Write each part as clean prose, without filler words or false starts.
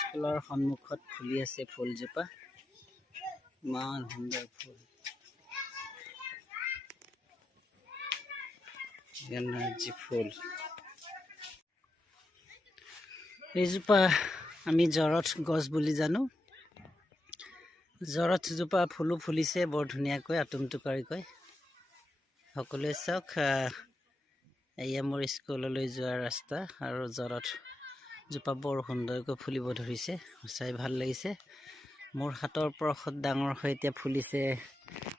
স্কুলৰ সন্মুখত ফুলি আছে ফুলজোপা, ইমান সুন্দৰ ফুল। এনাৰ্জি ফুল। এইজোপা আমি জৰত গছ বুলি জানো। জৰত জোপা ফুলো ফুলিছে বৰ ধুনীয়াকৈ আটোমটোকাৰিকৈ। সকলোৱে চাওক, এয়া মোৰ স্কুললৈ যোৱা ৰাস্তা আৰু জৰত জোপা বৰ সুন্দৰকৈ ফুলিব ধৰিছে। সঁচাই ভাল লাগিছে। মোৰ হাতৰ পৰশত ডাঙৰ হৈ এতিয়া ফুলিছে।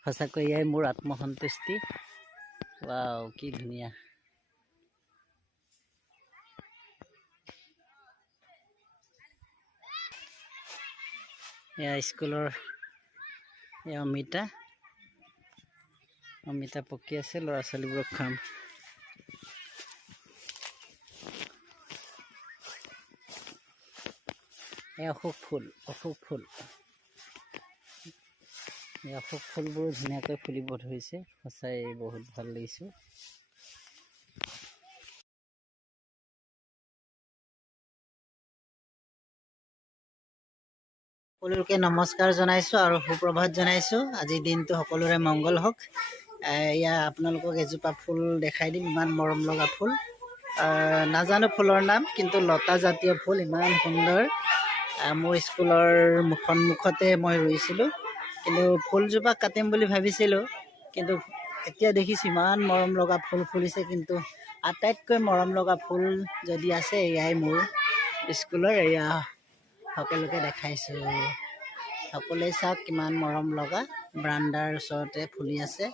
সঁচাকৈ এয়াই মোৰ আত্মসন্তুষ্টি। ৱাও, কি ধুনীয়া। এয়া স্কুলৰ এয়া অমিতা পকি আছে, ল'ৰা ছোৱালীবোৰক খাম। এই অশোক ফুল এই অশোক ফুলবোৰ ধুনীয়াকৈ ফুলিব ধৰিছে। সঁচাই বহুত ভাল লাগিছে। সকলোকে নমস্কাৰ জনাইছোঁ আৰু সুপ্ৰভাত জনাইছোঁ। আজিৰ দিনটো সকলোৰে মংগল হওক। এয়া আপোনালোকক এজোপা ফুল দেখাই দিম, ইমান মৰম লগা ফুল। নাজানো ফুলৰ নাম, কিন্তু লতা জাতীয় ফুল, ইমান সুন্দৰ। মোৰ স্কুলৰ সন্মুখতে মই ৰুইছিলোঁ, কিন্তু ফুলজোপা কাটিম বুলি ভাবিছিলোঁ, কিন্তু এতিয়া দেখিছোঁ ইমান মৰম লগা ফুল ফুলিছে। কিন্তু আটাইতকৈ মৰম লগা ফুল যদি আছে, এয়াই মোৰ স্কুলৰ। এয়া সকলোকে দেখাইছোঁ। সকলোৱে চাওক কিমান মৰম লগা, বাৰাণ্ডাৰ ওচৰতে ফুলি আছে।